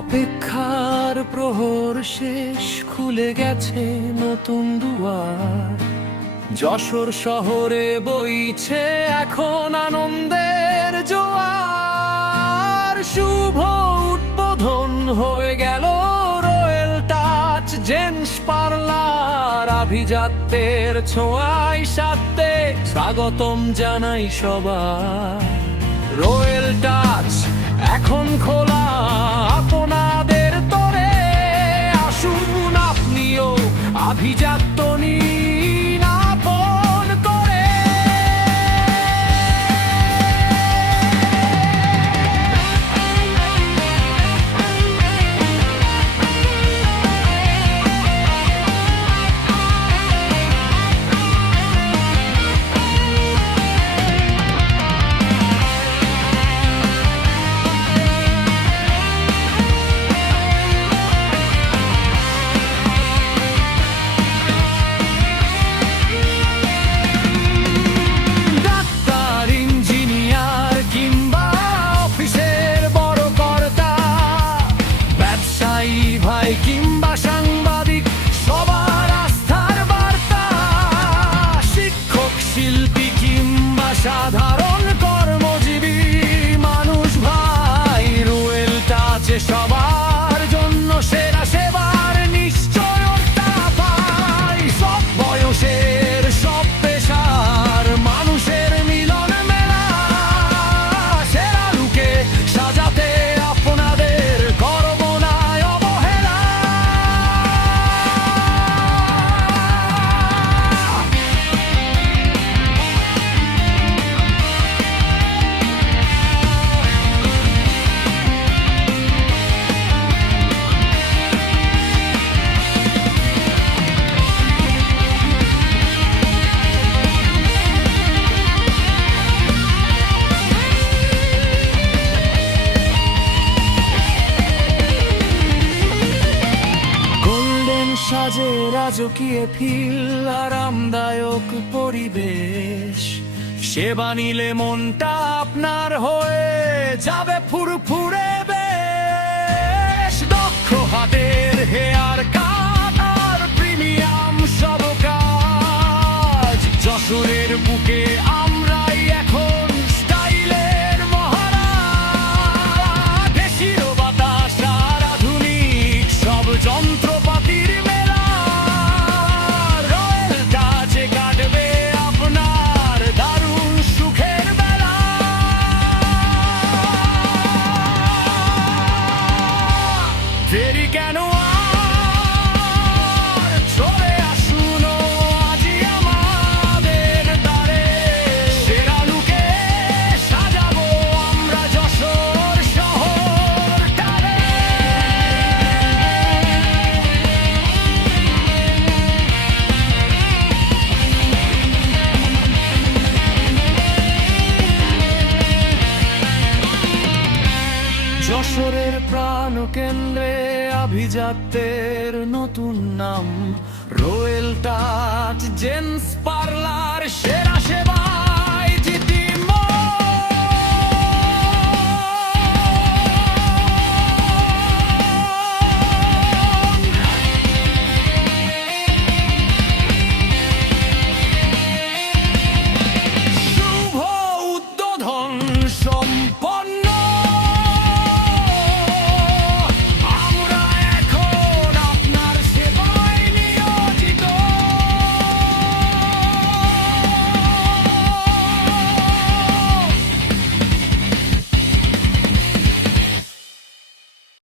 অপেক্ষার প্রহর শেষ, খুলে গেছে নতুন দুয়ার। যশোর শহরে বইছে এখন আনন্দের জোয়ার। শুভ উদ্বোধন হয়ে গেল রয়্যাল টাচ জেন্টস পার্লার। আভিজাত্যের ছোঁয়ায় সাথে স্বাগতম জানাই সবার। রয়্যাল টাচ এখন খোলা আপনাদের তরে। আসুন আপনিও আভিজাত্য নিন আপন করে। কিংবা সাংবাদিক সবার আস্থার বার্তা। শিক্ষক শিল্পী কিংবা সাধারণ কর্মজীবী মানুষ ভাই, রয়্যাল টাচে সবার জন্য সেরা সেবার নিশ্চয়তা পাই। সব বয়সের সব পেশার মানুষের মিলন মেলা। সেরা লুকে সাজাতে আপনাদের করব না অবহেলা। সাজে রাজকীয় ফিল, আরামদায়ক পরিবেশ। সেবা নিলে মনটা আপনার হয়ে যাবে ফুরফুরে বেশ। দক্ষ হাতের হেয়ার কাট আর প্রিমিয়াম সব কাজ। যশোরের বুকে আমরাই এখন স্টাইলের মহারাজ। দেশীয় বাতাস আর আধুনিক সব যন্ত্রপাতির মেলা। রয়্যাল টাচে কাটবে আপনার দারুণ সুখের বেলা। দেরি কেন আর, চলে আসুন আজই আমাদের দ্বারে। সেরা লুকে সাজাবো আমরা যশোর শহরটারে। যশোরের প্রাণ কেন্দ্রে আভিজাত্যের নতুন নাম। Royal touch gents parlour.